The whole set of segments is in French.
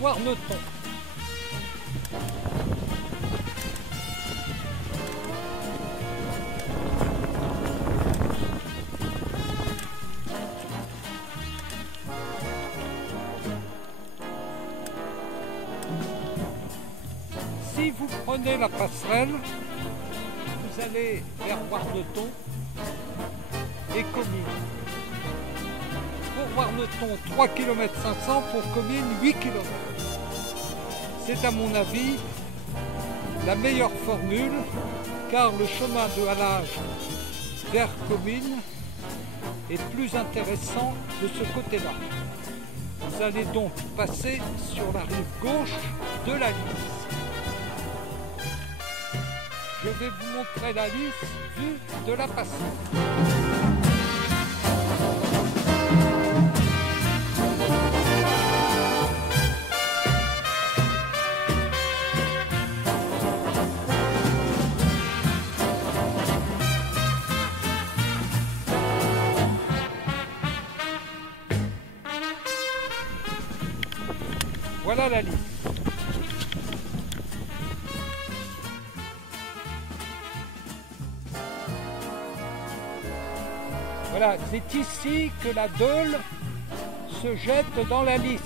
Warneton. Si vous prenez la passerelle, vous allez vers Warneton et Comines. Pour Warneton, 3 km 500, pour Comines, 8 km. C'est à mon avis la meilleure formule, car le chemin de halage vers Comines est plus intéressant de ce côté-là. Vous allez donc passer sur la rive gauche de la Lys. Je vais vous montrer la Lys vue de la passerelle. Voilà la Lys. Voilà, c'est ici que la Deûle se jette dans la Lys.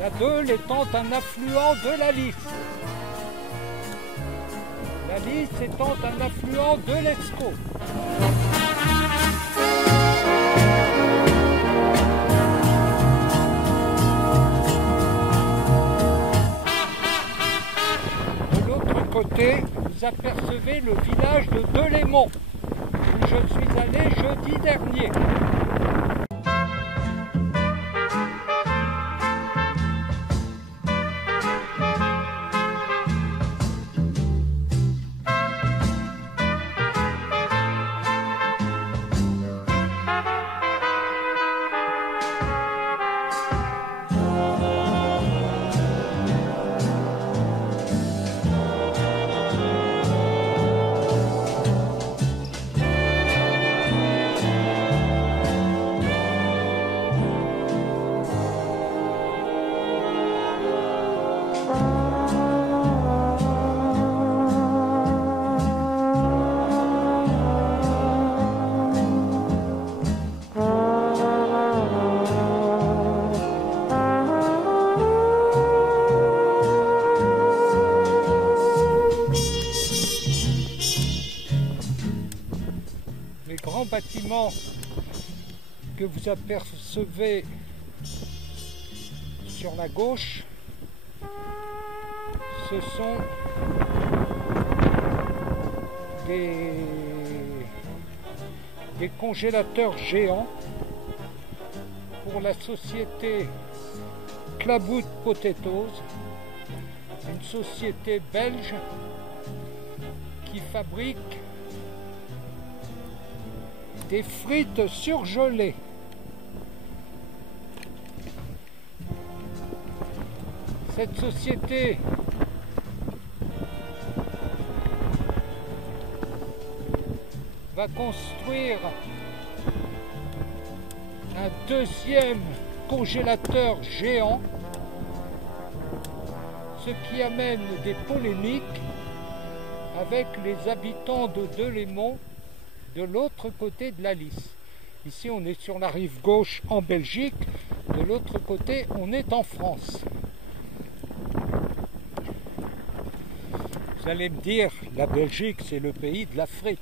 La Deûle étant un affluent de la Lys. La Lys étant un affluent de l'Escaut. Côté, vous apercevez le village de Delémont, où je suis allé jeudi dernier. Les grands bâtiments que vous apercevez sur la gauche, ce sont des congélateurs géants pour la société Clabout Potatoes, une société belge qui fabrique des frites surgelées. Cette société va construire un deuxième congélateur géant, ce qui amène des polémiques avec les habitants de Delémont de l'autre côté de la Lys. Ici on est sur la rive gauche en Belgique, de l'autre côté on est en France. Vous allez me dire, la Belgique c'est le pays de la frite.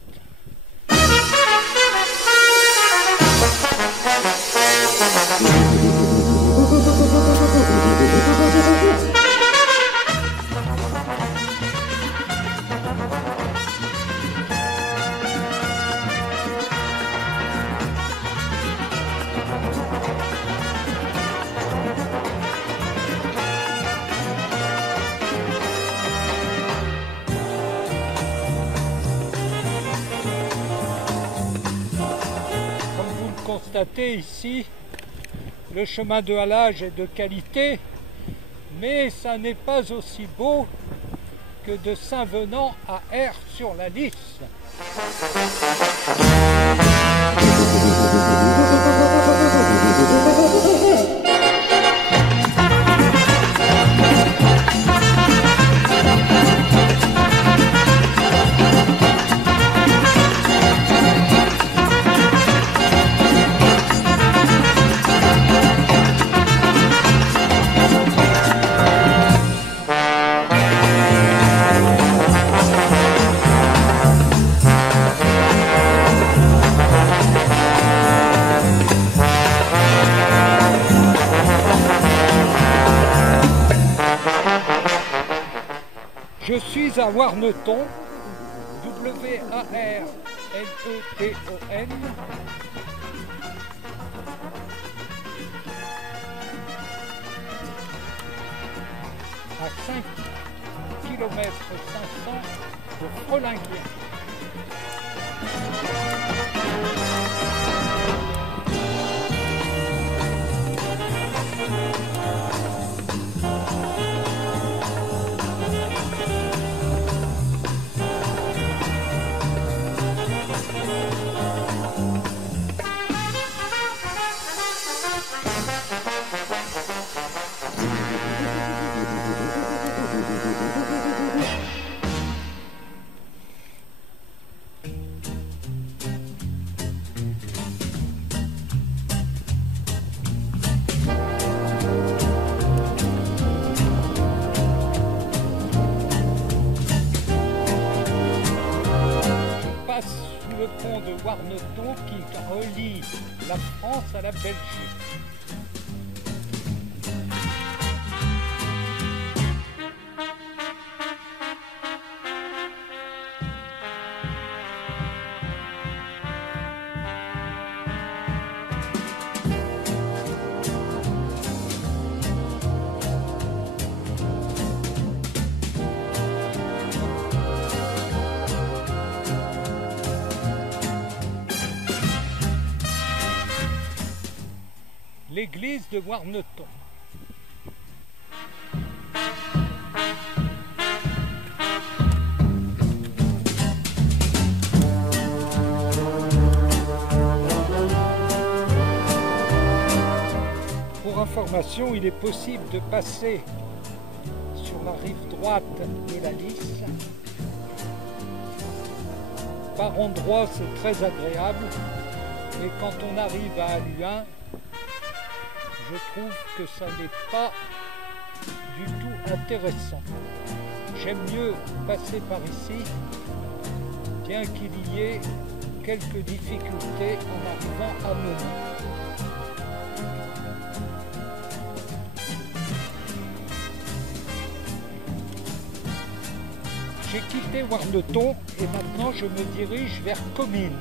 Constatez ici, le chemin de halage est de qualité, mais ça n'est pas aussi beau que de Saint-Venant à Aire-sur-la-Lys. Je suis à Warneton, W-A-R-N-E-T-O-N. À 5 km 500 de Frelinghien. Le pont de Warneton qui relie la France à la Belgique. L'église de Warneton. Pour information, il est possible de passer sur la rive droite de la Lys. Par endroits, c'est très agréable, mais quand on arrive à Halluin, je trouve que ça n'est pas du tout intéressant. J'aime mieux passer par ici, bien qu'il y ait quelques difficultés en arrivant à Menin. J'ai quitté Warneton et maintenant je me dirige vers Comines.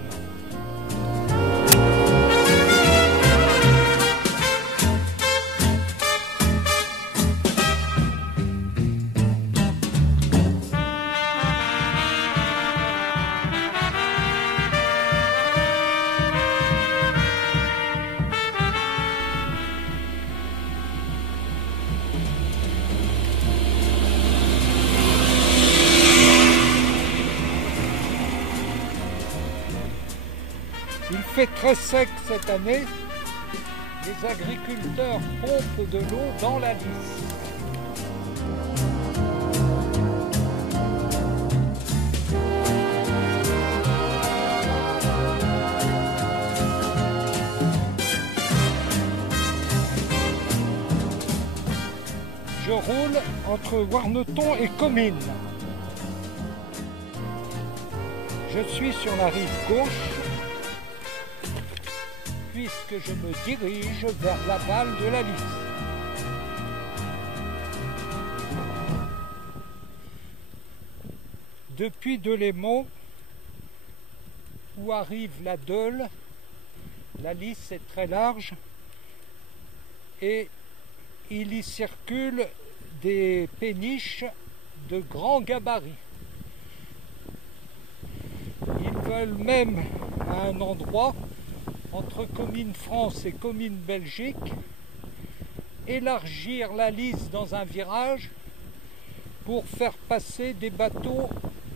Il fait très sec cette année. Les agriculteurs pompent de l'eau dans la Lys. Je roule entre Warneton et Comines. Je suis sur la rive gauche, puisque je me dirige vers l'aval de la Lys. Depuis Delémont, où arrive la Deule, la Lys est très large et il y circule des péniches de grand gabarit. Ils veulent même, à un endroit, entre Comines France et Comines Belgique, élargir la Lys dans un virage pour faire passer des bateaux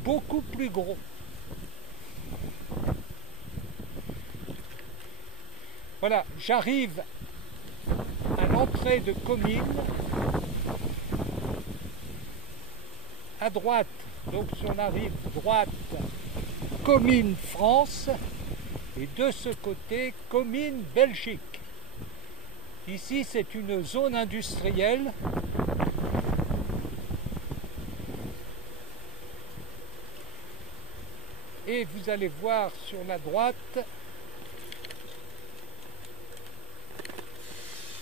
beaucoup plus gros. Voilà, j'arrive à l'entrée de Comines, à droite, donc sur la rive droite, Comines France, et de ce côté, Comines Belgique. Ici, c'est une zone industrielle. Et vous allez voir sur la droite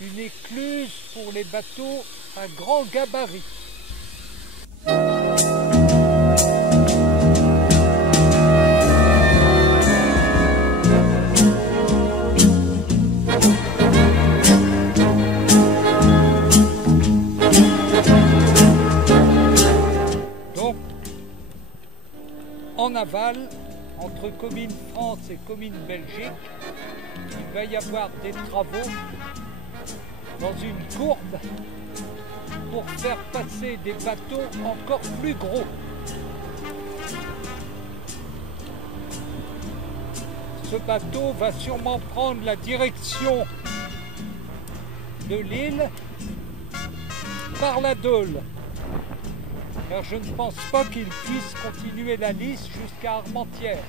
une écluse pour les bateaux à grand gabarit. donc en aval, entre Comines France et Comines Belgique, il va y avoir des travaux dans une courbe pour faire passer des bateaux encore plus gros. Ce bateau va sûrement prendre la direction de l'île par la Deule, car je ne pense pas qu'il puisse continuer la Lys jusqu'à Armentières.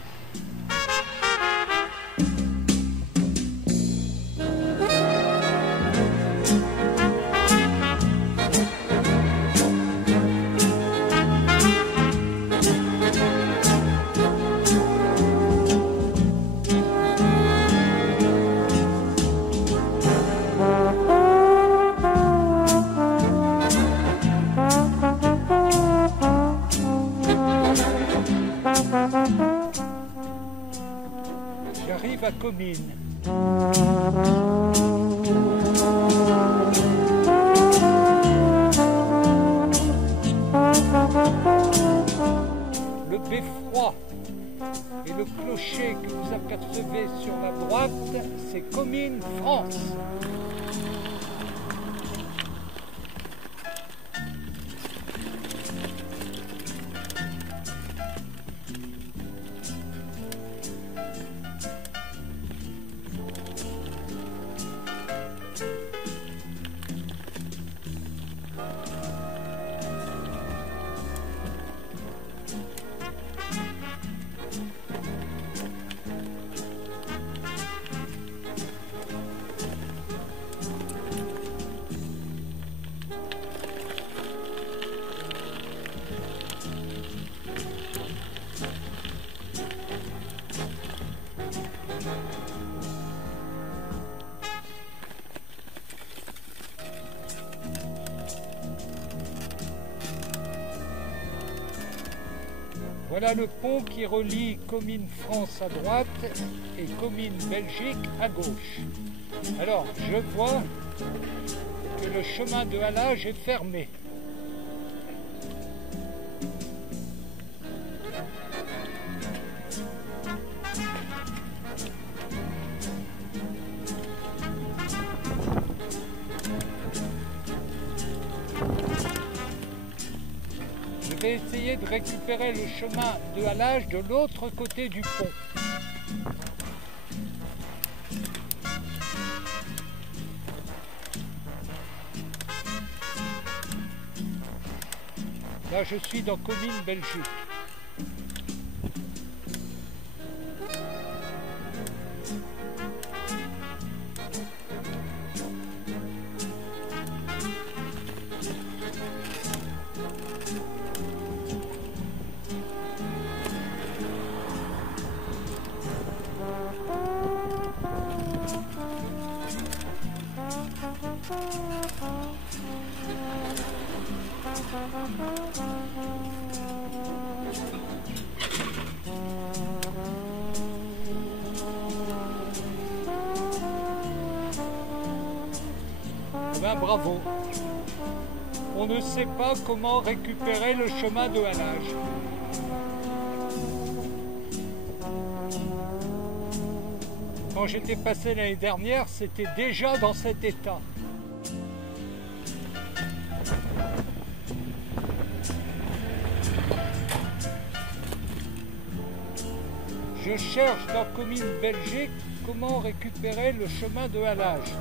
J'arrive à Comines. Le beffroi et le clocher que vous apercevez sur la droite, c'est Comines France. Voilà le pont qui relie Comines France à droite et Comines Belgique à gauche. Alors, je vois que le chemin de halage est fermé. Je vais essayer de récupérer le chemin de halage de l'autre côté du pont. Là, je suis dans Comines Belgique. Ben bravo. On ne sait pas comment récupérer le chemin de halage. Quand j'étais passé l'année dernière, c'était déjà dans cet état. Je cherche dans Comines Belgique comment récupérer le chemin de halage.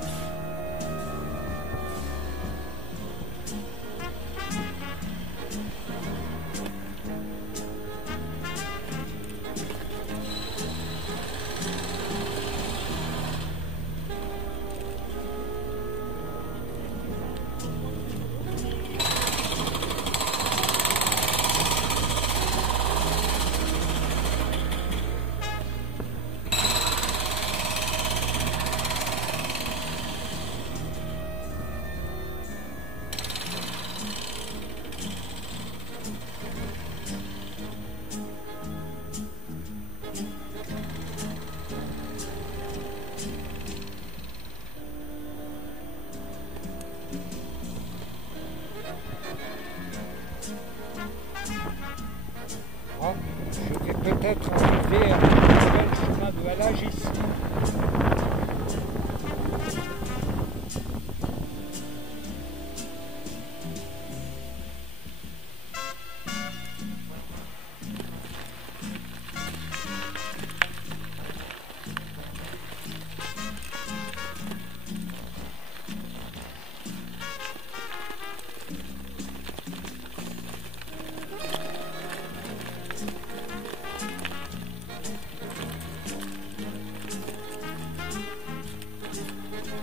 Ah, je vais peut-être arriver à un nouvel chemin de halage ici.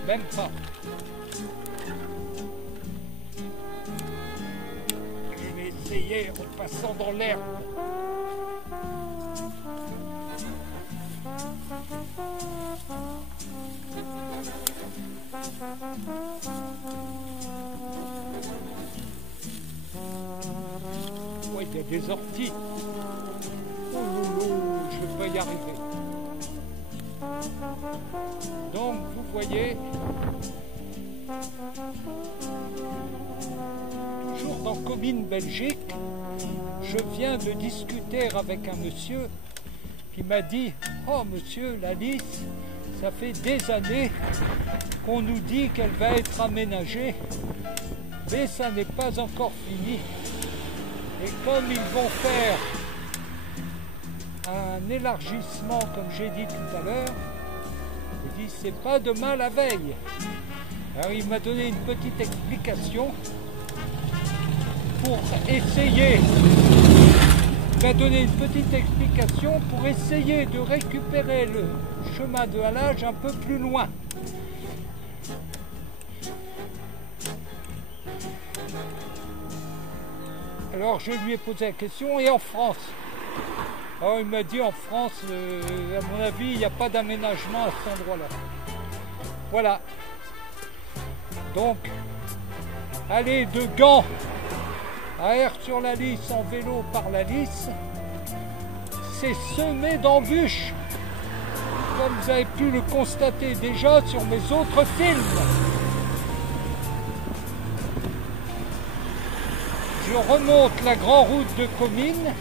Même pas. Je vais essayer en passant dans l'herbe. Ouais, il y a des orties. Oh lolo, je vais y arriver. Donc vous voyez, toujours dans Comines, Belgique, je viens de discuter avec un monsieur qui m'a dit « Oh monsieur, la Lys, ça fait des années qu'on nous dit qu'elle va être aménagée, mais ça n'est pas encore fini. Et comme ils vont faire un élargissement, comme j'ai dit tout à l'heure, il dit c'est pas demain la veille. » Alors il m'a donné une petite explication pour essayer. Il m'a donné une petite explication pour essayer de récupérer le chemin de halage un peu plus loin. Alors je lui ai posé la question, et en France? Alors il m'a dit en France, à mon avis, il n'y a pas d'aménagement à cet endroit-là. Voilà. Donc, aller de Gand à Aire-sur-la-Lys en vélo par la Lys, c'est semé d'embûches, comme vous avez pu le constater déjà sur mes autres films. Je remonte la grande route de Comines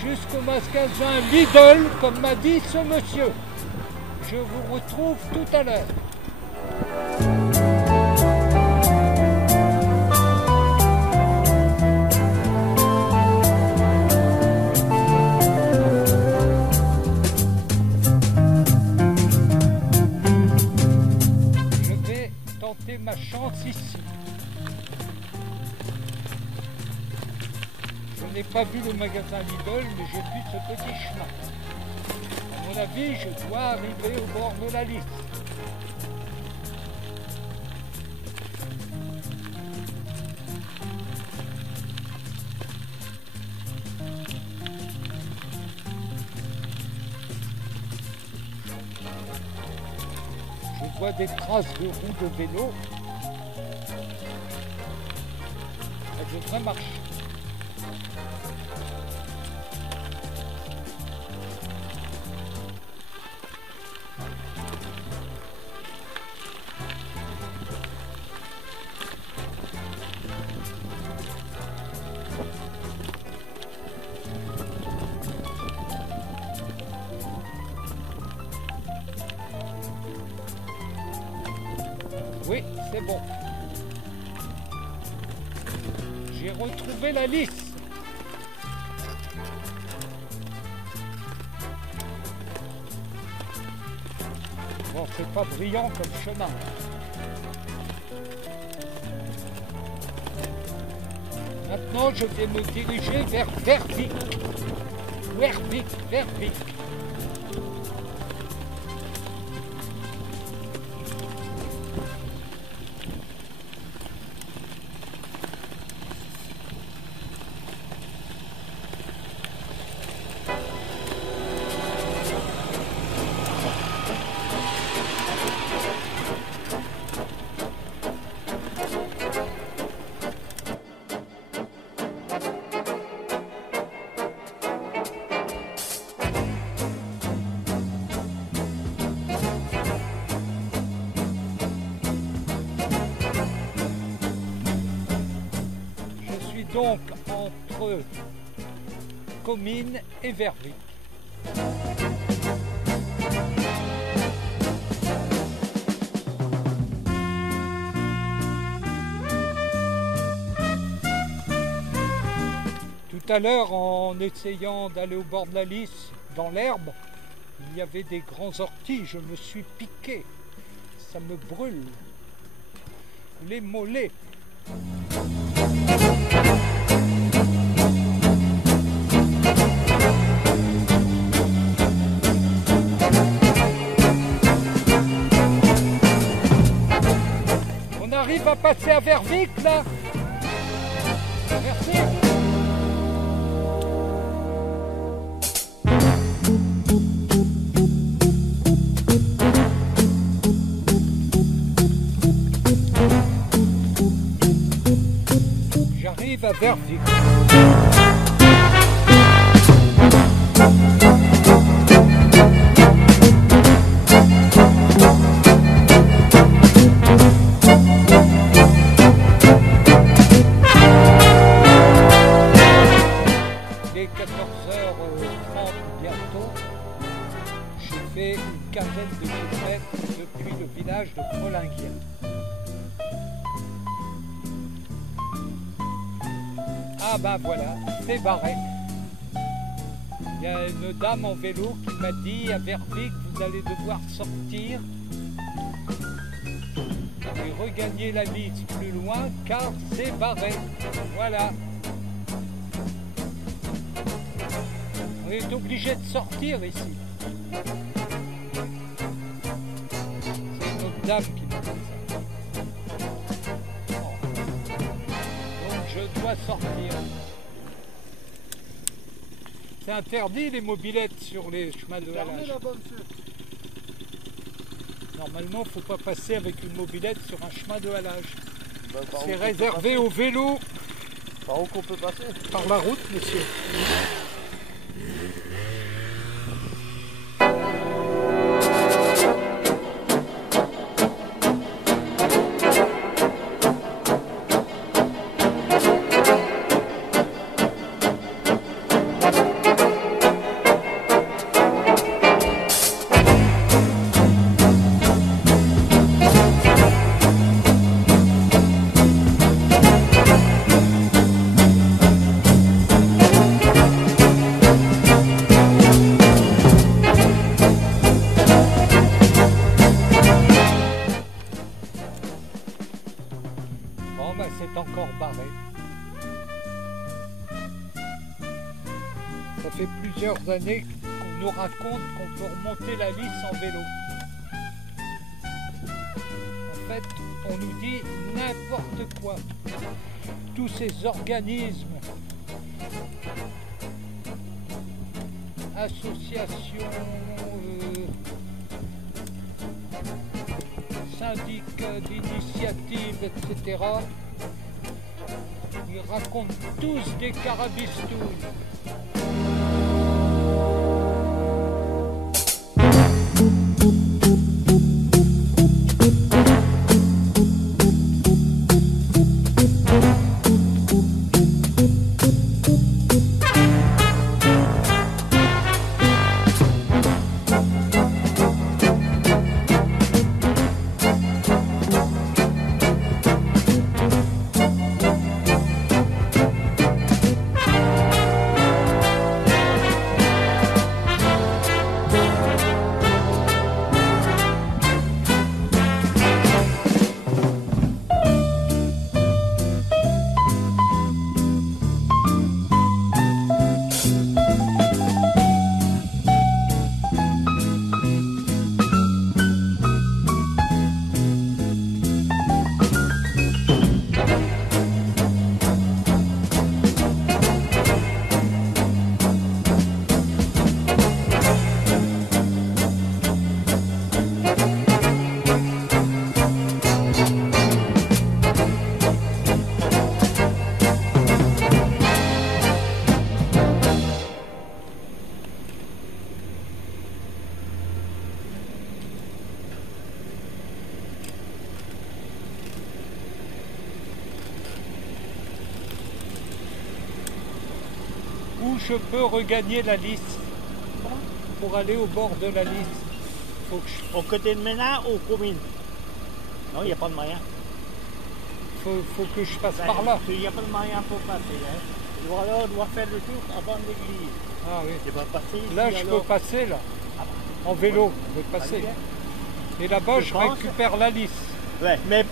jusqu'au magasin Lidl, comme m'a dit ce monsieur. Je vous retrouve tout à l'heure. Je vais tenter ma chance ici. Je n'ai pas vu le magasin Lidl, mais j'ai vu ce petit chemin. À mon avis, je dois arriver au bord de la Lys. Je vois des traces de roues de vélo. Ça devrait marcher. Oui, c'est bon. J'ai retrouvé la Lys. Bon, c'est pas brillant comme chemin. Maintenant, je vais me diriger vers Wervik. Wervik. Donc entre Comines et Verviers. Tout à l'heure, en essayant d'aller au bord de la Lys, dans l'herbe, il y avait des grands orties, je me suis piqué. Ça me brûle les mollets. On arrive à passer à Verviers là. Merci. J'arrive à Verviers. Il est 14h30 bientôt. J'ai fait une quinzaine de kilomètres depuis le village de Molinguien. Ah ben voilà, c'est barré. Il y a une dame en vélo qui m'a dit à Verviers que vous allez devoir sortir et regagner la Lys plus loin car c'est barré. Voilà. On est obligé de sortir ici. C'est une autre dame qui m'a dit ça. Donc je dois sortir. C'est interdit les mobylettes sur les chemins de halage. Normalement, il ne faut pas passer avec une mobylette sur un chemin de halage. C'est réservé aux vélos. Par où qu'on peut passer? Par la route, monsieur. Bon ben c'est encore barré. Ça fait plusieurs années qu'on nous raconte qu'on peut remonter la Lys en vélo. En fait, on nous dit n'importe quoi. Tous ces organismes, associations, syndicats d'initiative, etc. Ils racontent tous des carabistouilles. où je peux regagner la Lys. Pour aller au bord de la Lys. Faut que je... Au côté de Ménard ou commune? Non, il n'y a pas de moyen. faut que je passe Ben, par là. Il n'y a pas de moyen pour passer. Hein. Alors, on doit faire le tour avant l'église. Ah oui. Tu vas passer ici, Là, je peux passer là. En vélo, je vais passer. Et là-bas, je récupère la Lys. Ouais, mais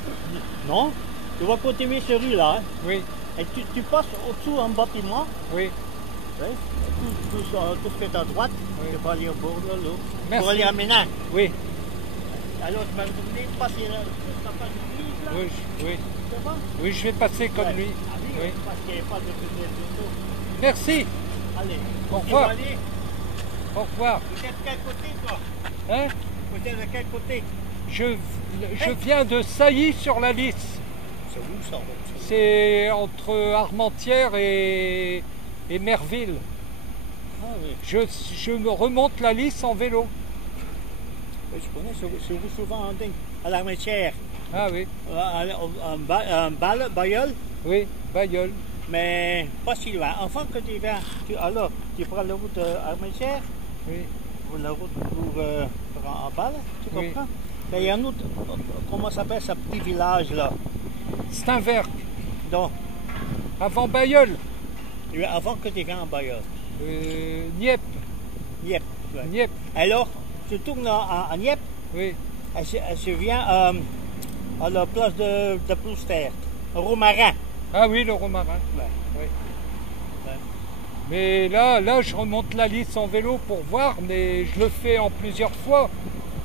non, tu vas continuer cette rue-là. Hein. Oui, Et tu passes au-dessous un bâtiment. oui. Ouais, tout ce qui est à droite, Oui. tu vas aller au bord de l'eau. Merci. Pour aller à Ménard. Oui, Alors, tu vas venir passer là. Tu vas passer l'église là. oui, oui. C'est bon? Oui, je vais passer comme Ouais. lui. Ah oui, Oui. parce qu'il n'y a pas de fenêtre d'auto. Merci. Allez, Au tu revoir. vas aller. Au revoir. Vous êtes de quel côté, toi? Hein? Vous êtes de quel côté? Je viens de Sailly sur la Lys. C'est où ça? C'est entre Armentières et Merville. Ah oui. Je me remonte la Lys en vélo. Oui, je connais, c'est où souvent en dingue. À l'Armentière. Ah oui, Un Bailleul, oui, Bailleul. mais pas si loin. Enfin que tu viens, alors tu prends la route Armentière, Oui, ou la route pour en Balle, tu Oui. comprends? Mais il y a un autre, comment s'appelle ce petit village là? Steinwerk, Donc, avant Bailleul. avant que tu viennes en Bailleul. Nieppe, Yep. Ouais. Nieppe, Alors, tu tournes à Nieppe, oui. elle se vient à la place de Plouster, Romarin. Ah oui, le romarin. Ouais. Oui. Ouais. Mais là, je remonte la Lys en vélo pour voir, mais je le fais en plusieurs fois.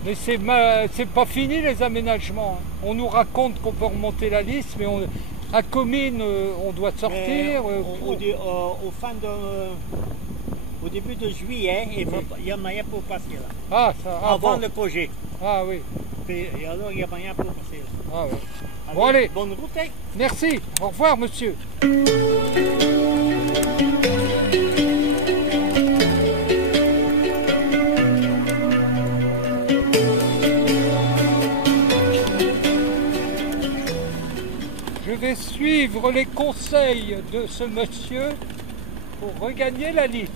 Mais c'est pas fini les aménagements. Hein. On nous raconte qu'on peut remonter la Lys, mais à Comines, on doit Mais sortir. au début de juillet, il y a moyen pour passer là. Ah, ça, Avant bon. le projet. Ah oui. Et alors, il y a moyen pour passer là. Ah, ouais. Bon, allez. Bonne route, hein? Merci. Au revoir, monsieur. Je vais suivre les conseils de ce monsieur pour regagner la Lys.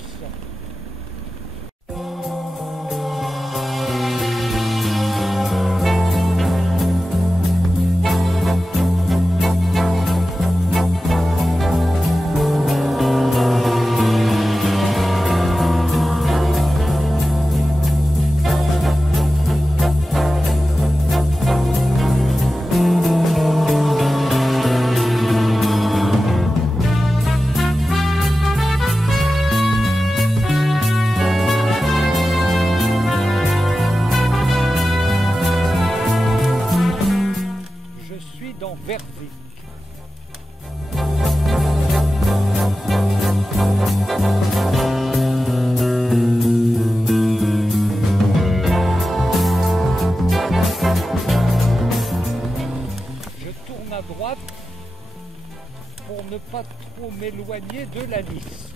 Je suis dans Verviers. Je tourne à droite pour ne pas trop m'éloigner de la Lys.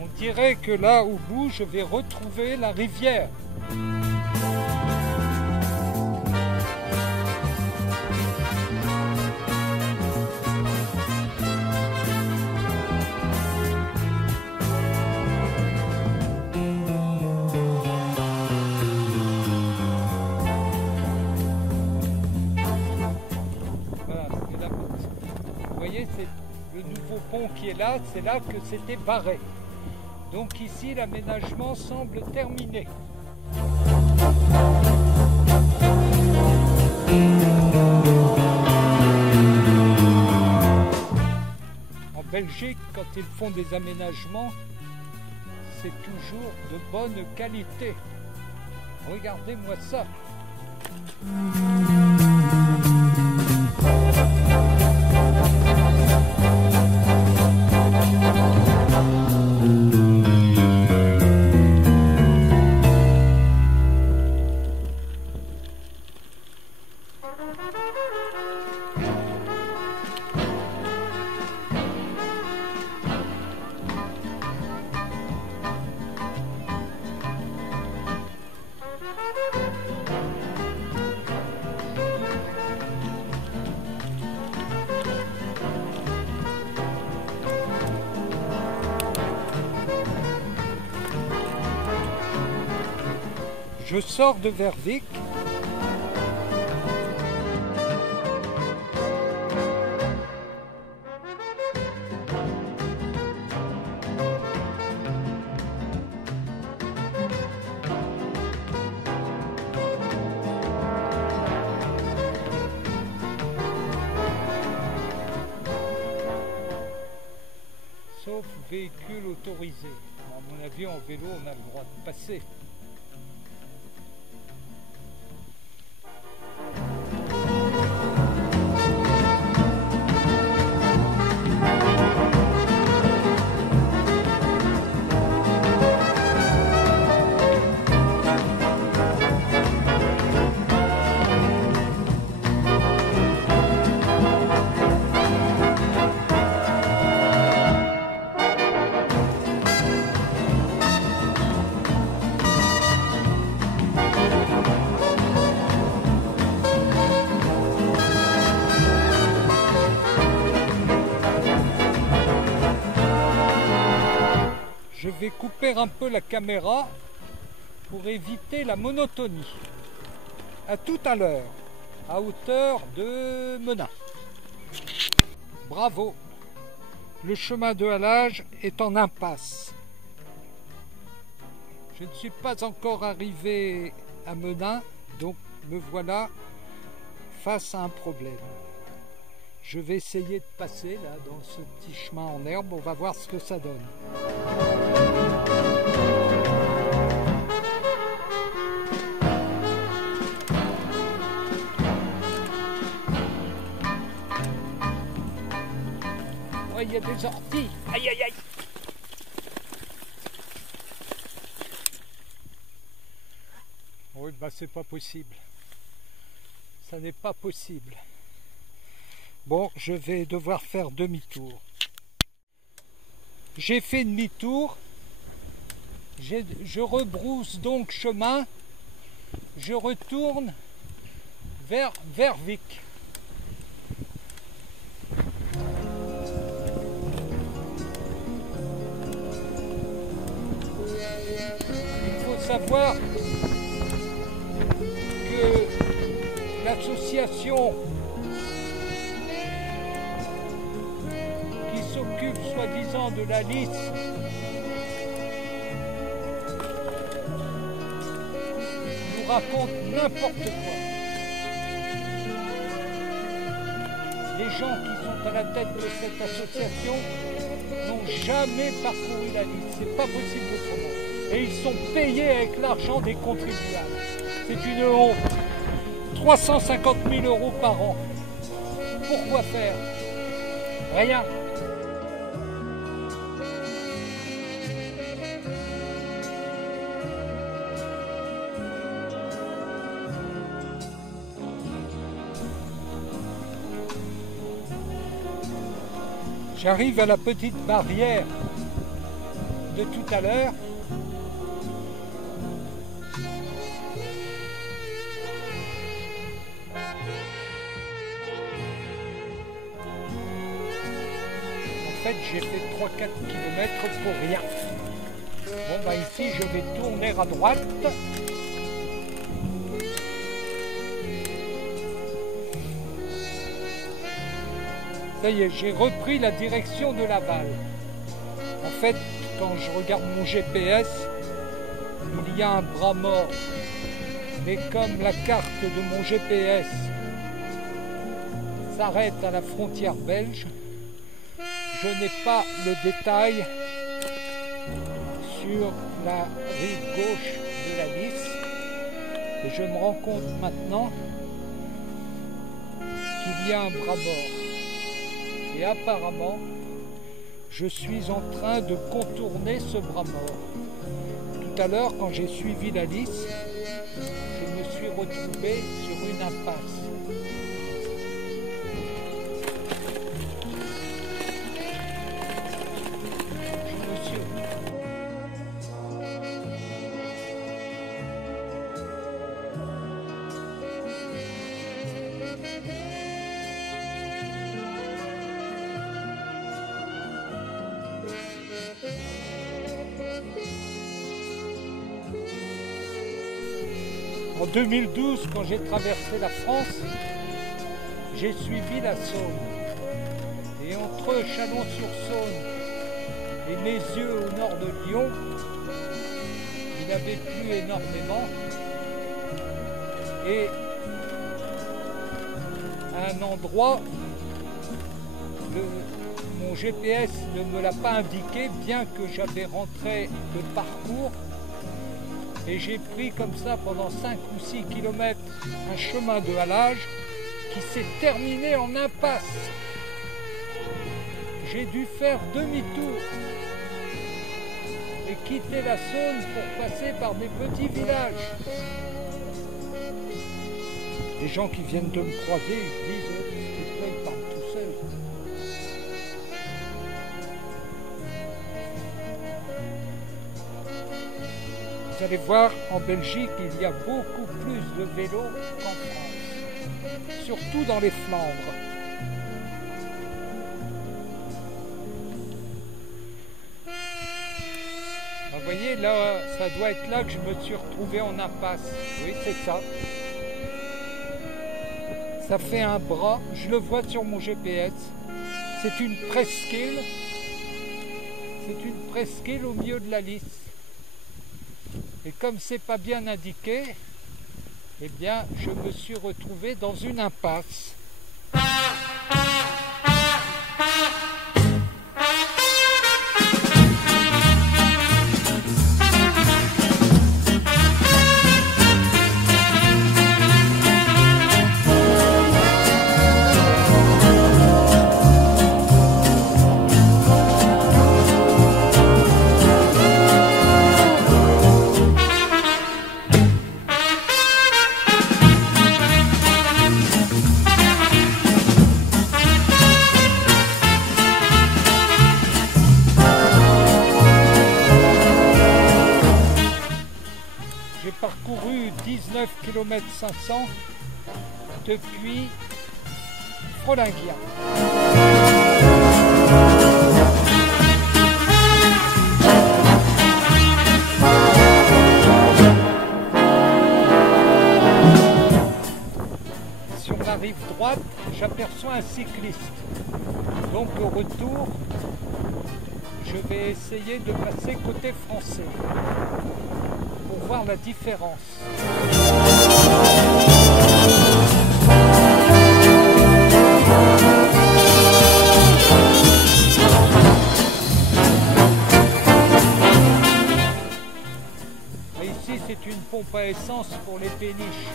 On dirait que là au bout, je vais retrouver la rivière. Voilà, c'est là. Vous voyez, c'est le nouveau pont qui est là, c'est là que c'était barré. Donc ici, l'aménagement semble terminé. En Belgique, quand ils font des aménagements, c'est toujours de bonne qualité. Regardez-moi ça. Je sors de Vervic. Sauf véhicule autorisé. À mon avis, en vélo, on a le droit de passer. Je vais couper un peu la caméra pour éviter la monotonie. À tout à l'heure, à hauteur de Menin. Bravo! Le chemin de halage est en impasse. Je ne suis pas encore arrivé à Menin, donc me voilà face à un problème. Je vais essayer de passer là dans ce petit chemin en herbe, on va voir ce que ça donne. Ouais, il y a des orties. Aïe aïe aïe. Oui, bah c'est pas possible. Ça n'est pas possible. Bon, je vais devoir faire demi-tour. J'ai fait demi-tour. Je rebrousse donc chemin. Je retourne vers Vervic. Il faut savoir que l'association qui s'occupe soi-disant de la liste nous raconte n'importe quoi. Les gens qui sont à la tête de cette association n'ont jamais parcouru la liste, c'est pas possible autrement. Et ils sont payés avec l'argent des contribuables. C'est une honte. 350 000 € par an. Pourquoi faire? Rien. J'arrive à la petite barrière de tout à l'heure. En fait, j'ai fait 3-4 km pour rien. Bon, bah ici, je vais tourner à droite. Ça y est, j'ai repris la direction de Laval. En fait, quand je regarde mon GPS, il y a un bras mort. Mais comme la carte de mon GPS s'arrête à la frontière belge, je n'ai pas le détail sur la rive gauche de la Lys. Et je me rends compte maintenant qu'il y a un bras mort. Et apparemment, je suis en train de contourner ce bras mort. Tout à l'heure, quand j'ai suivi la Lys, je me suis retrouvé sur une impasse. En 2012, quand j'ai traversé la France, j'ai suivi la Saône. Et entre Chalon-sur-Saône et mes yeux au nord de Lyon, il avait plu énormément. Et à un endroit, mon GPS ne me l'a pas indiqué, bien que j'avais rentré le parcours. Et j'ai pris comme ça pendant 5 ou 6 km un chemin de halage qui s'est terminé en impasse. J'ai dû faire demi-tour et quitter la Saône pour passer par des petits villages. Les gens qui viennent de me croiser, ils disent oh, il parle tout seul. Vous allez voir, en Belgique, il y a beaucoup plus de vélos qu'en France, surtout dans les Flandres. Vous voyez, là, ça doit être là que je me suis retrouvé en impasse. Oui, c'est ça. Ça fait un bras, je le vois sur mon GPS. C'est une presqu'île. C'est une presqu'île au milieu de la Lys. Et comme c'est pas bien indiqué, eh bien, je me suis retrouvé dans une impasse. J'ai parcouru 19 km 500 depuis Frolinguia. Sur la rive droite, j'aperçois un cycliste. Donc au retour, je vais essayer de passer côté français pour voir la différence. Et ici, c'est une pompe à essence pour les péniches.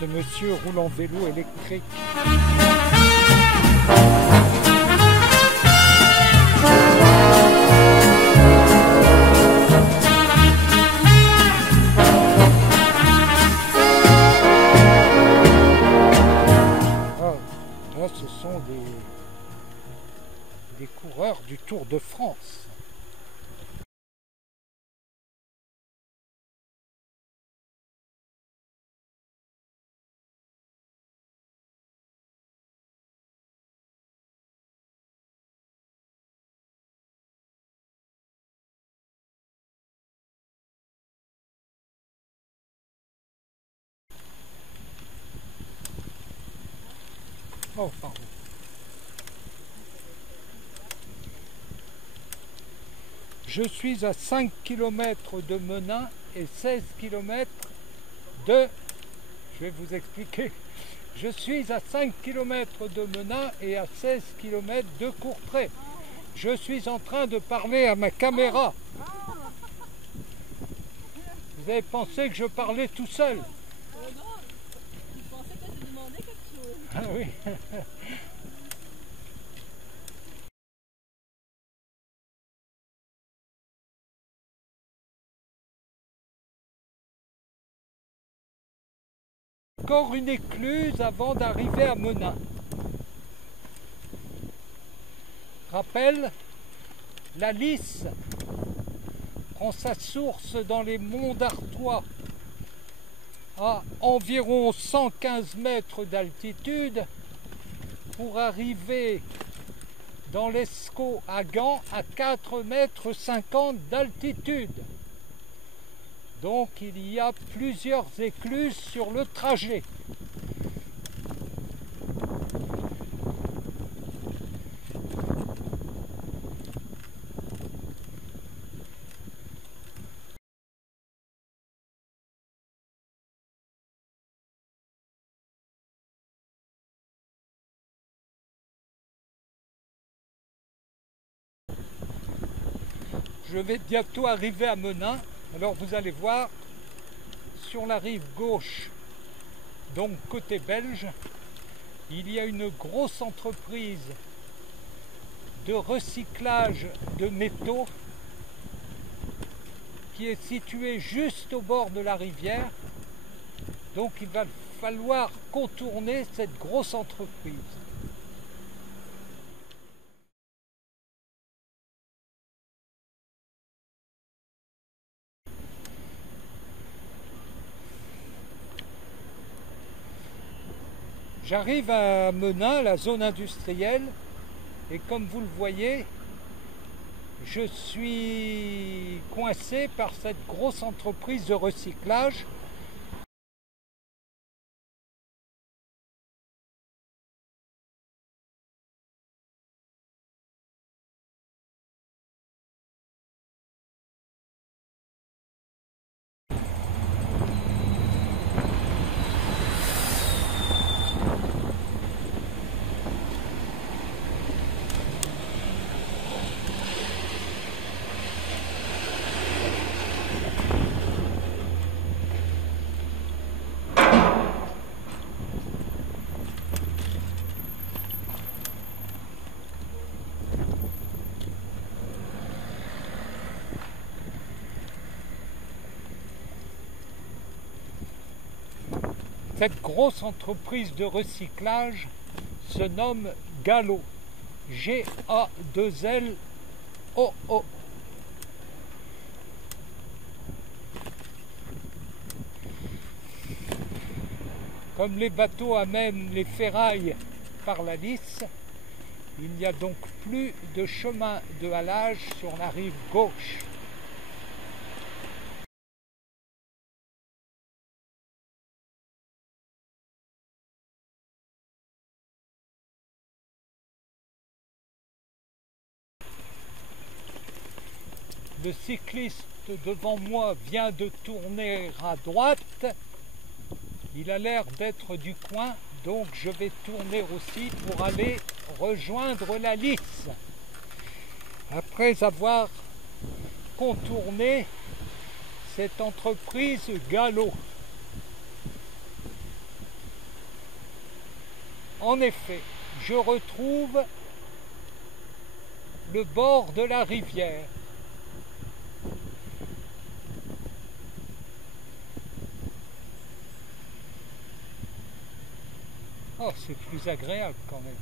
Ce monsieur roule en vélo électrique. Ah, là, ce sont des coureurs du Tour de France. Oh, pardon. Je suis à 5 km de Menin et 16 km de... Je vais vous expliquer. Je suis à 5 km de Menin et à 16 km de Courtrai. Je suis en train de parler à ma caméra. Vous avez pensé que je parlais tout seul? Non, je pensais que tu demandais quelque chose. Ah oui. encore une écluse avant d'arriver à Menin. Rappel, la Lys prend sa source dans les monts d'Artois à environ 115 mètres d'altitude pour arriver dans l'Escaut à Gand à 4,50 mètres d'altitude. Donc il y a plusieurs écluses sur le trajet. Je vais bientôt arriver à Menin. Alors vous allez voir, sur la rive gauche, donc côté belge, il y a une grosse entreprise de recyclage de métaux qui est située juste au bord de la rivière. Donc il va falloir contourner cette grosse entreprise. J'arrive à Menin, la zone industrielle, et comme vous le voyez, je suis coincé par cette grosse entreprise de recyclage. Cette grosse entreprise de recyclage se nomme Galo, G-A-2-L-O-O. Comme les bateaux amènent les ferrailles par la Lys, il n'y a donc plus de chemin de halage sur la rive gauche. Le cycliste devant moi vient de tourner à droite. Il a l'air d'être du coin, donc je vais tourner aussi pour aller rejoindre la Lys. Après avoir contourné cette entreprise Galo. En effet, je retrouve le bord de la rivière. Oh, c'est plus agréable quand même.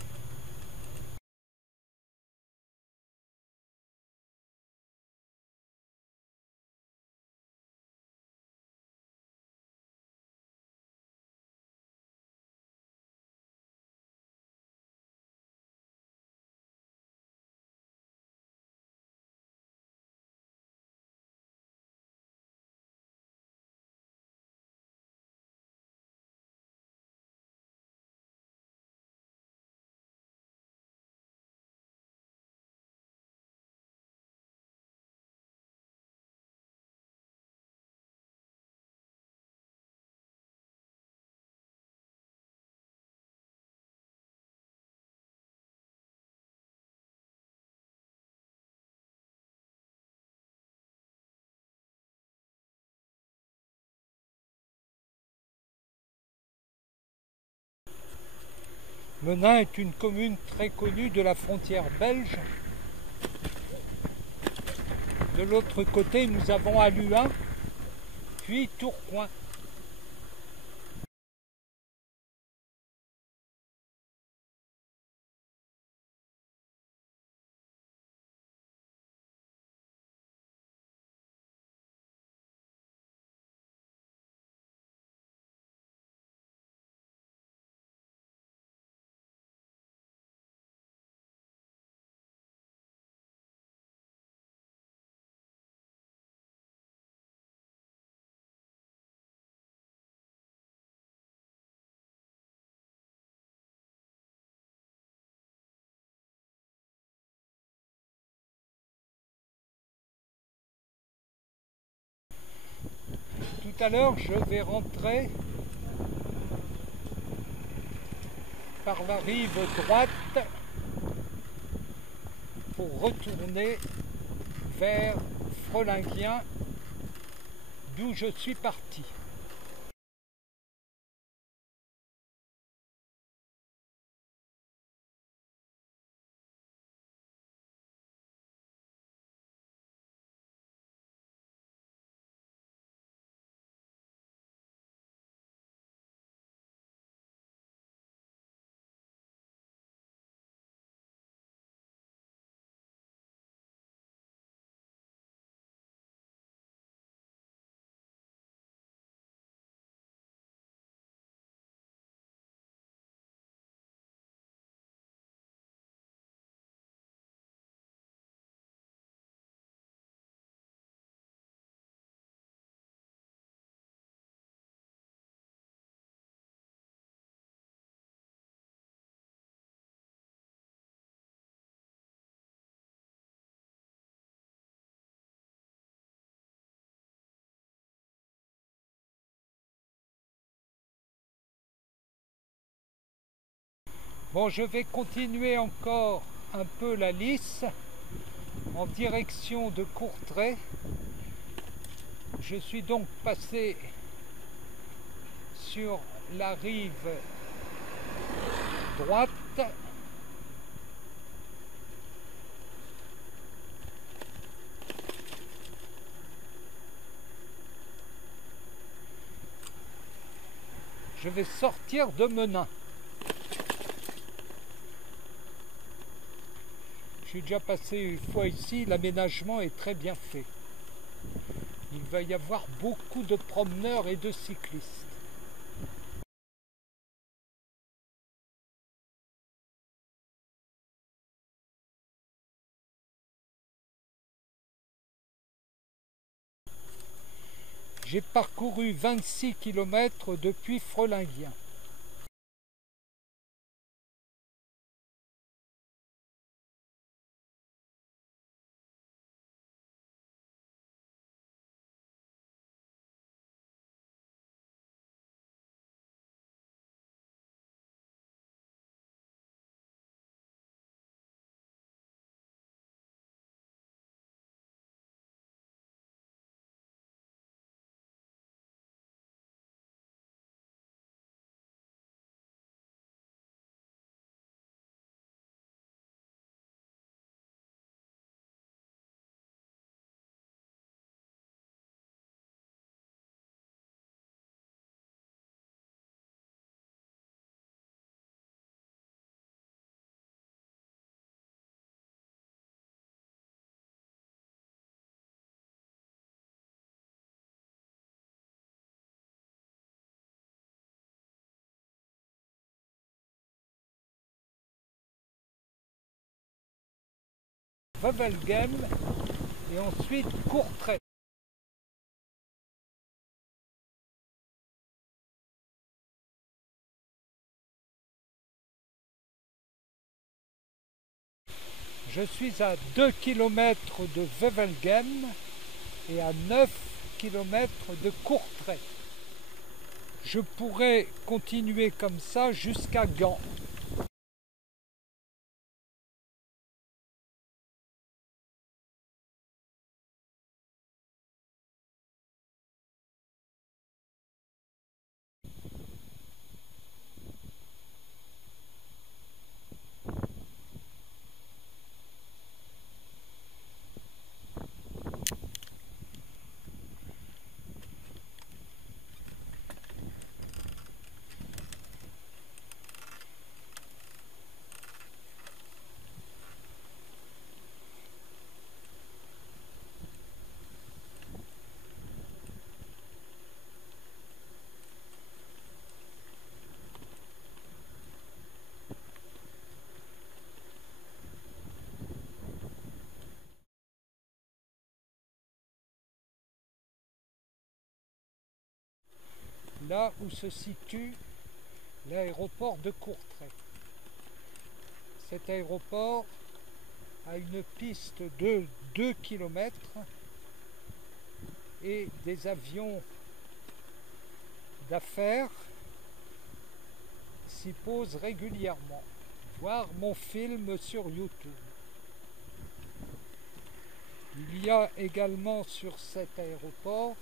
Menin est une commune très connue de la frontière belge. De l'autre côté, nous avons Halluin, puis Tourcoing. à l'heure, je vais rentrer par la rive droite pour retourner vers Frelinghien, d'où je suis parti. Bon, je vais continuer encore un peu la lisse en direction de Courtrai. Je suis donc passé sur la rive droite. Je vais sortir de Menin. Je suis déjà passé une fois ici, l'aménagement est très bien fait. Il va y avoir beaucoup de promeneurs et de cyclistes. J'ai parcouru 26 km depuis Frelinghien. Wevelgem et ensuite Courtrai. Je suis à 2 km de Wevelgem et à 9 km de Courtrai. Je pourrais continuer comme ça jusqu'à Gand. Là où se situe l'aéroport de Courtrai. Cet aéroport a une piste de 2 km et des avions d'affaires s'y posent régulièrement, voir mon film sur YouTube. Il y a également sur cet aéroport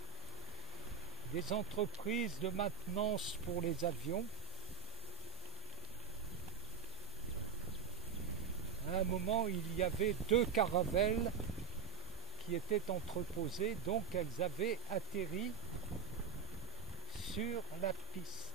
des entreprises de maintenance pour les avions. À un moment, il y avait 2 caravelles qui étaient entreposées, donc elles avaient atterri sur la piste.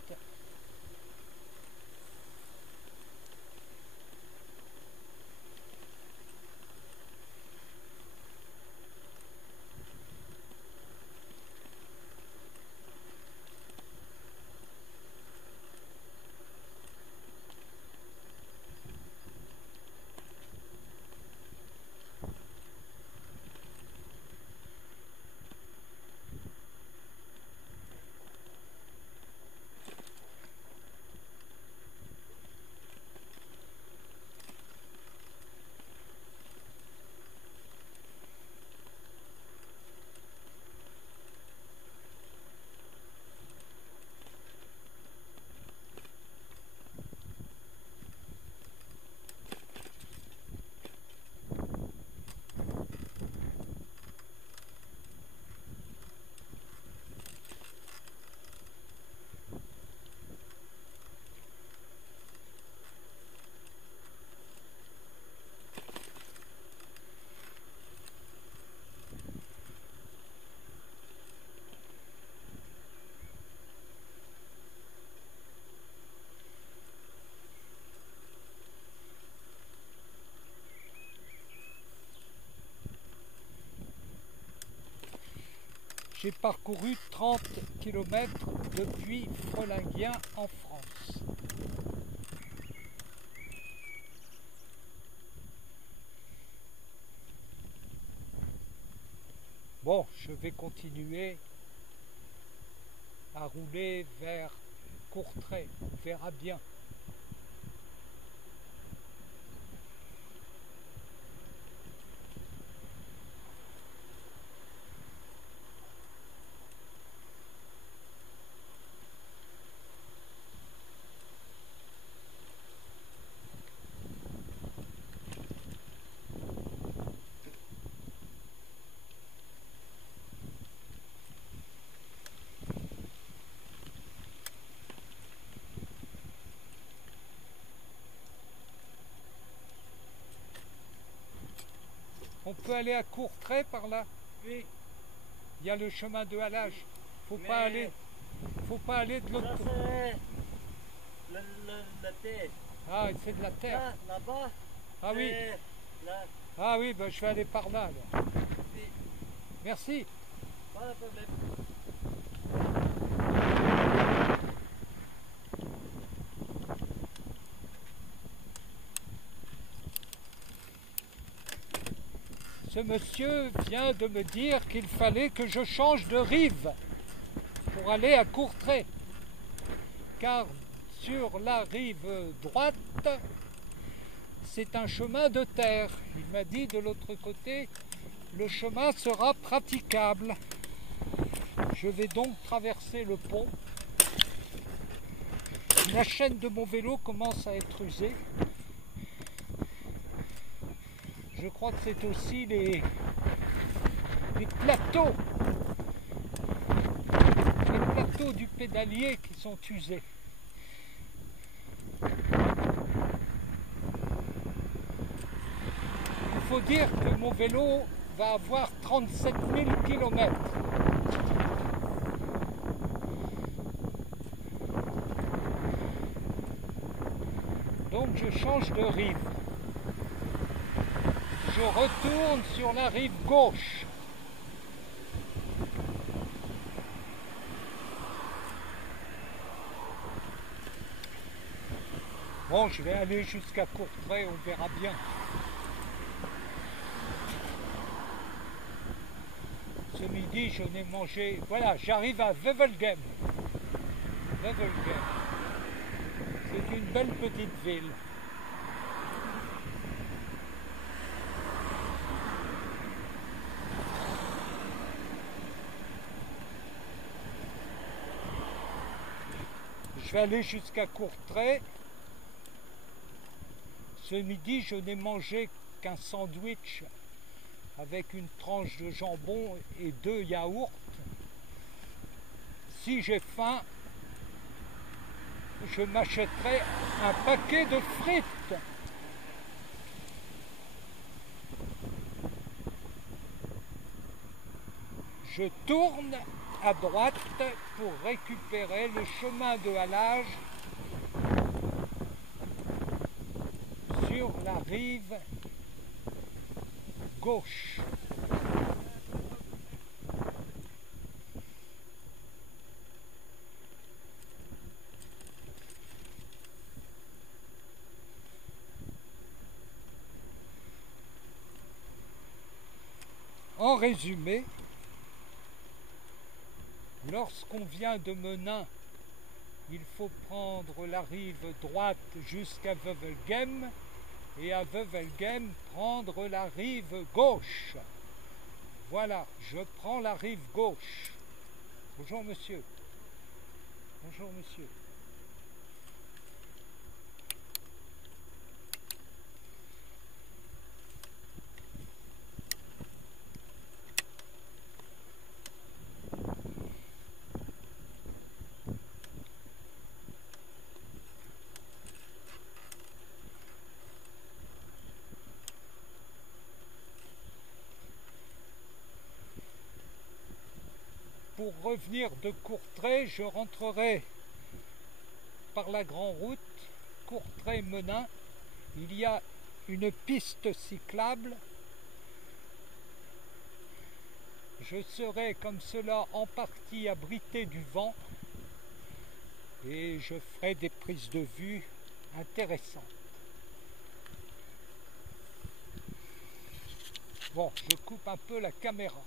J'ai parcouru 30 km depuis Frelinghien en France. Bon, je vais continuer à rouler vers Courtrai, on verra bien. On peut aller à Courtrai par là? Oui. Il y a le chemin de halage. Faut pas aller de l'autre Ça, côté. c'est la terre. Ah, c'est de la terre. Là, là-bas. Ah oui. Là. Ah oui, ben je vais aller par là alors. Oui. Merci. Pas de problème. Ce monsieur vient de me dire qu'il fallait que je change de rive pour aller à Courtrai. Car sur la rive droite, c'est un chemin de terre. Il m'a dit de l'autre côté, le chemin sera praticable. Je vais donc traverser le pont. La chaîne de mon vélo commence à être usée. Je crois que c'est aussi les plateaux du pédalier qui sont usés. Il faut dire que mon vélo va avoir 37 000 km. Donc je change de rive. Je retourne sur la rive gauche. Bon, je vais aller jusqu'à Courtrai, on verra bien. Ce midi, je n'ai mangé... Voilà, j'arrive à Wevelgem. Wevelgem. C'est une belle petite ville. vais aller jusqu'à Courtrai. Ce midi, je n'ai mangé qu'un sandwich avec une tranche de jambon et 2 yaourts. Si j'ai faim, je m'achèterai un paquet de frites. Je tourne à droite pour récupérer le chemin de halage sur la rive gauche. En résumé, lorsqu'on vient de Menin, il faut prendre la rive droite jusqu'à Wevelgem et à Wevelgem prendre la rive gauche. Voilà, je prends la rive gauche. Bonjour monsieur. Bonjour monsieur. Pour revenir de Courtrai, je rentrerai par la grande route Courtrai-Menin. Il y a une piste cyclable. Je serai comme cela en partie abrité du vent et je ferai des prises de vue intéressantes. Bon, je coupe un peu la caméra.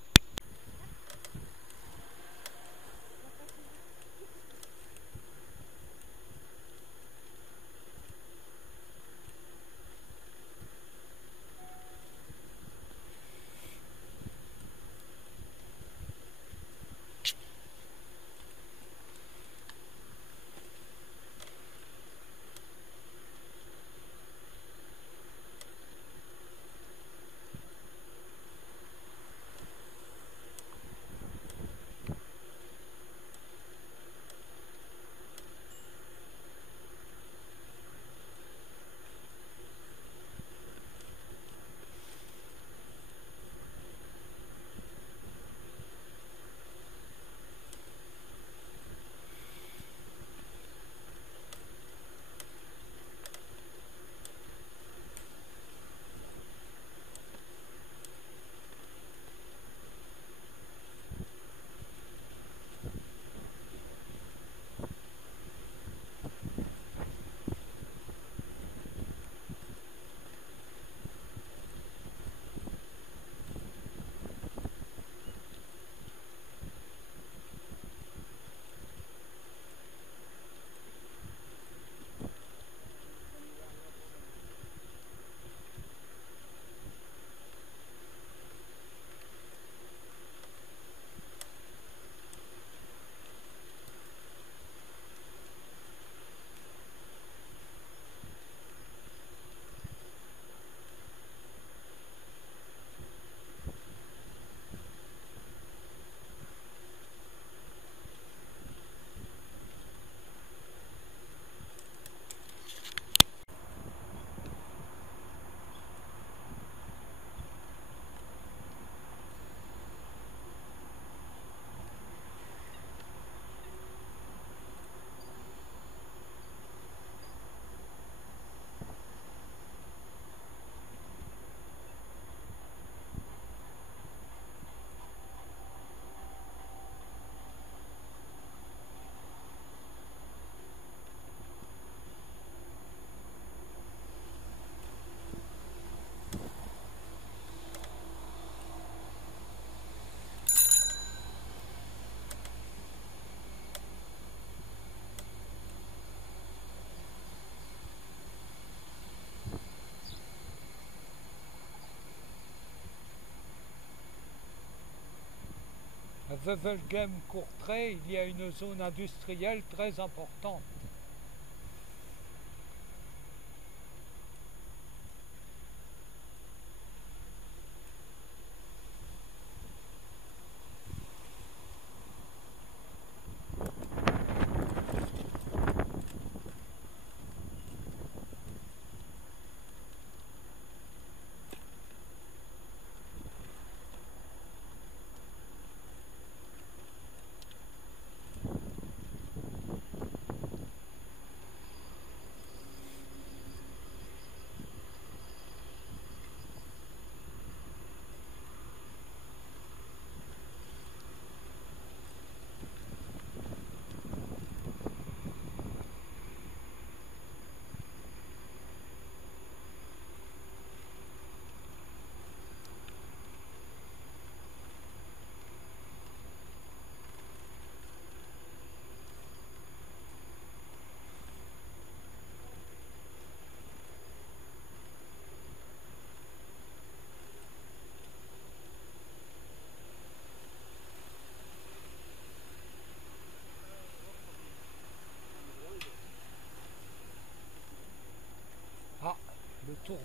À Wevelgem-Courtrai, il y a une zone industrielle très importante.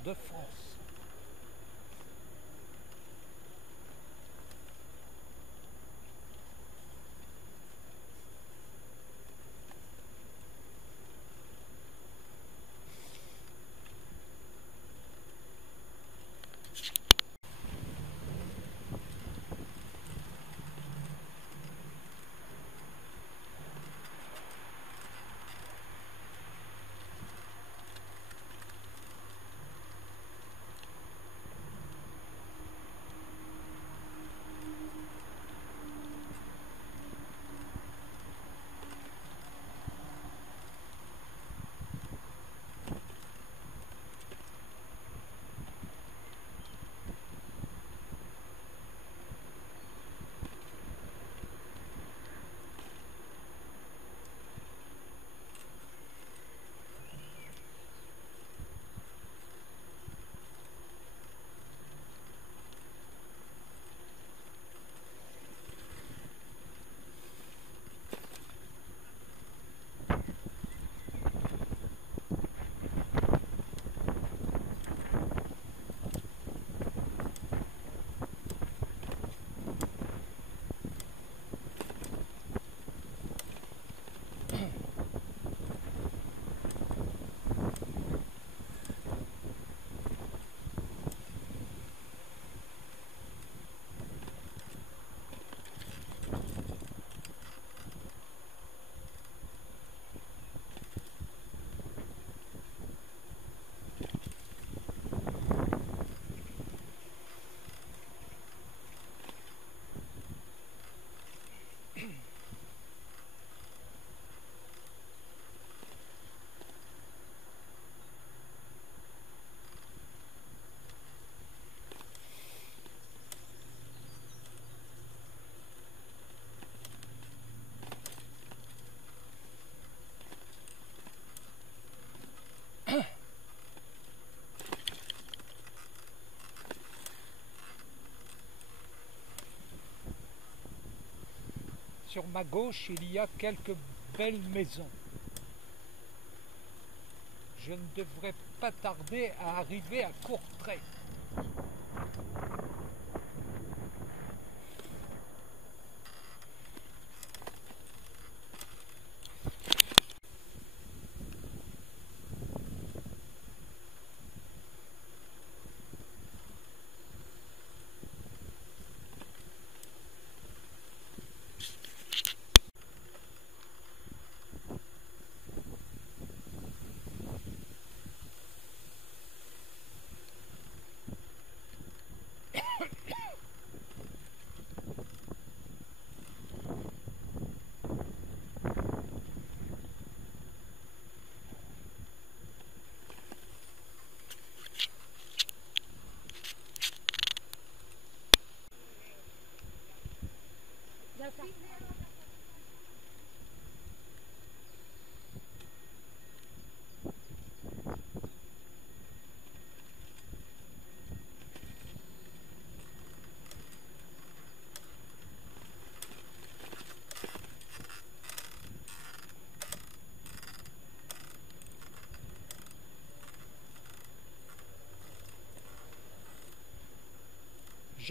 de France. Sur ma gauche, il y a quelques belles maisons. Je ne devrais pas tarder à arriver à Courtrai.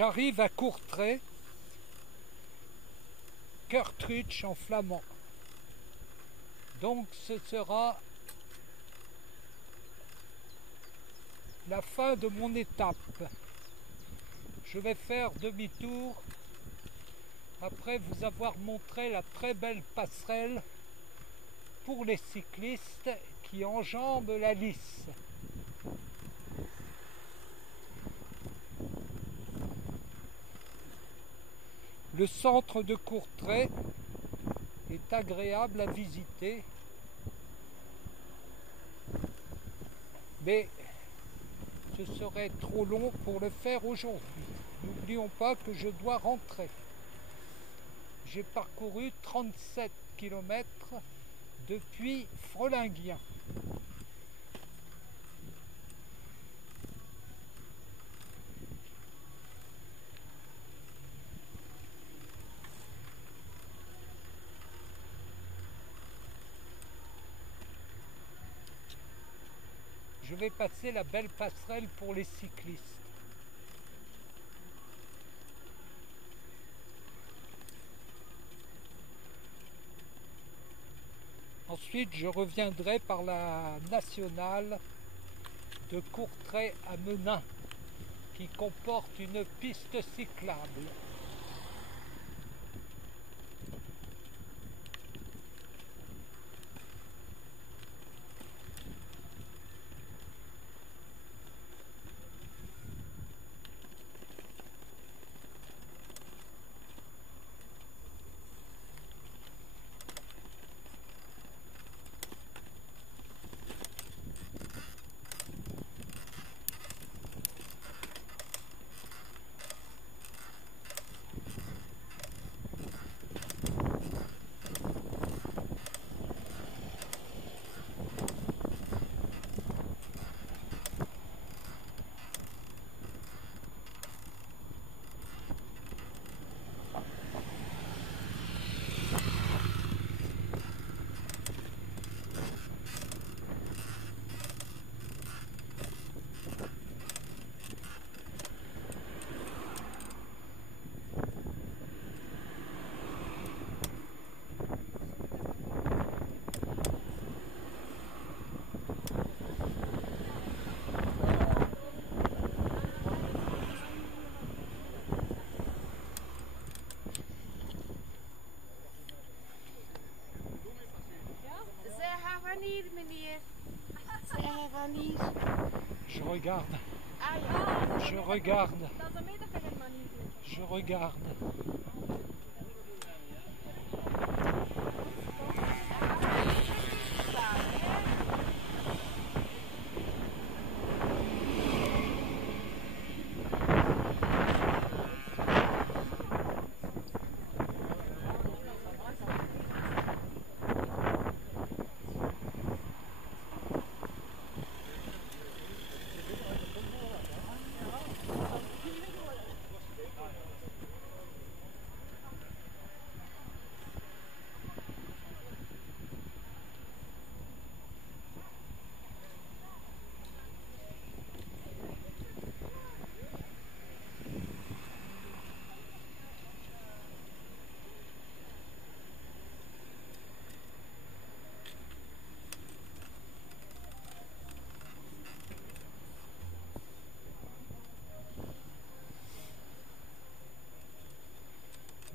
J'arrive à Courtrai, Kertrich en flamand. Donc ce sera la fin de mon étape. Je vais faire demi-tour après vous avoir montré la très belle passerelle pour les cyclistes qui enjambent la Lys. Le centre de Courtrai est agréable à visiter, mais ce serait trop long pour le faire aujourd'hui. N'oublions pas que je dois rentrer. J'ai parcouru 37 km depuis Frelinghien. je vais passer la belle passerelle pour les cyclistes. Ensuite, je reviendrai par la nationale de Courtrai à Menin, qui comporte une piste cyclable. Wanneer, meneer? Zeg wanneer? Je regarde, Ah ja. je regarde, Dat is een middag helemaal niet. je regarde.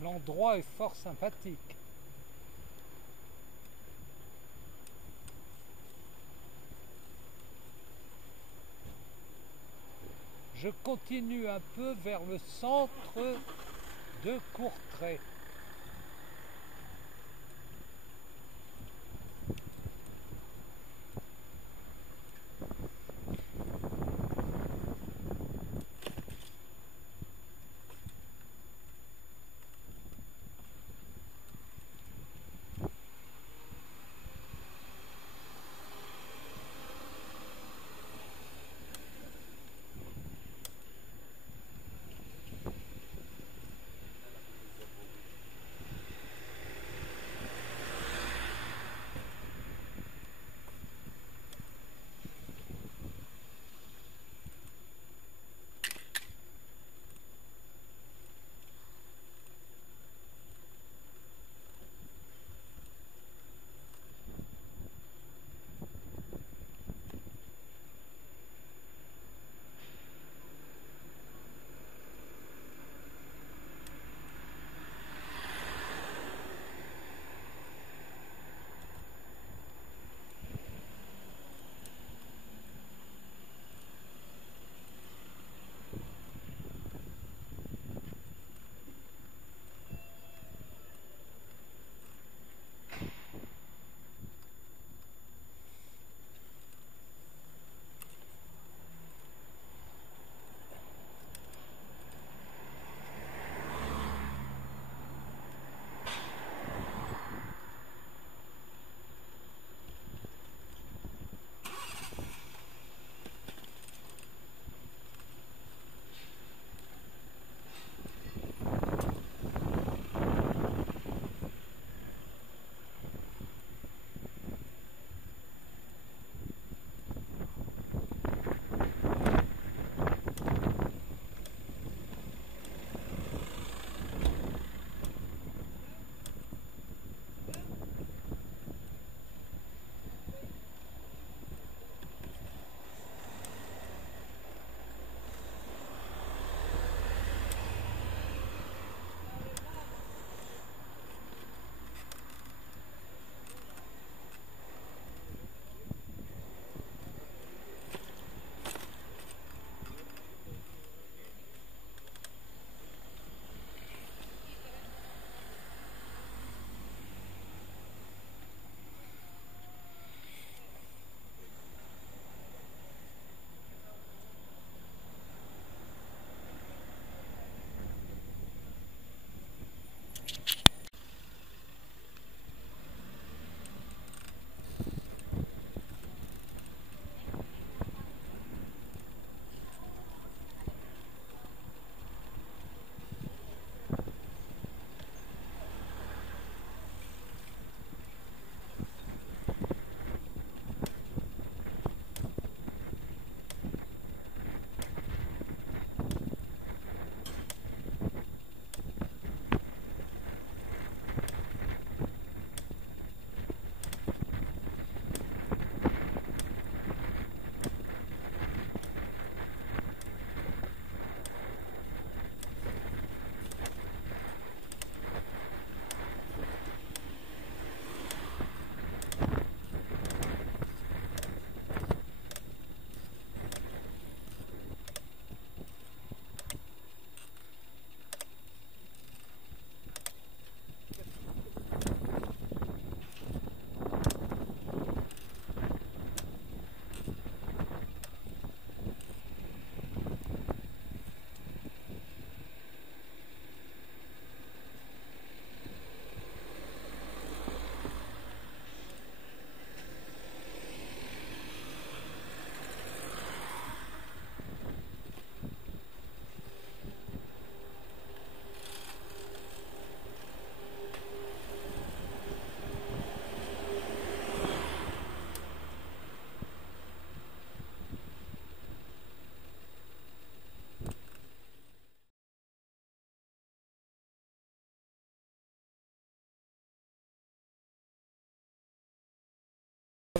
L'endroit est fort sympathique. Je continue un peu vers le centre de Courtrai.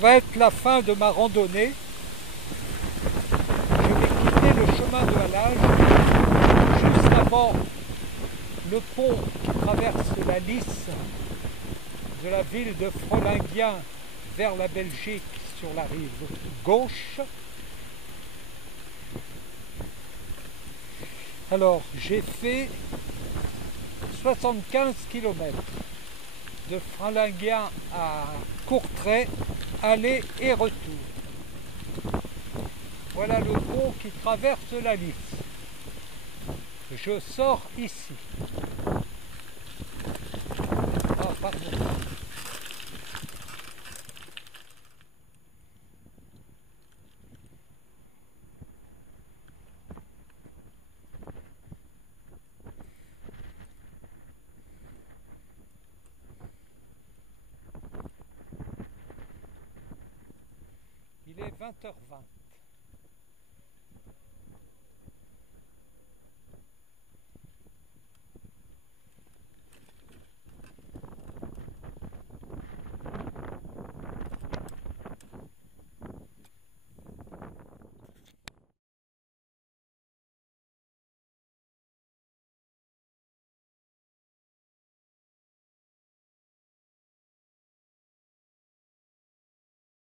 va être la fin de ma randonnée. Je vais quitter le chemin de halage juste avant le pont qui traverse la Lys de la ville de Frolinguien vers la Belgique sur la rive gauche. Alors, j'ai fait 75 km de Frolinguien à Courtrai, aller et retour. Voilà le pont qui traverse la Lys. Je sors ici. Ah, pardon. Il est 20h20.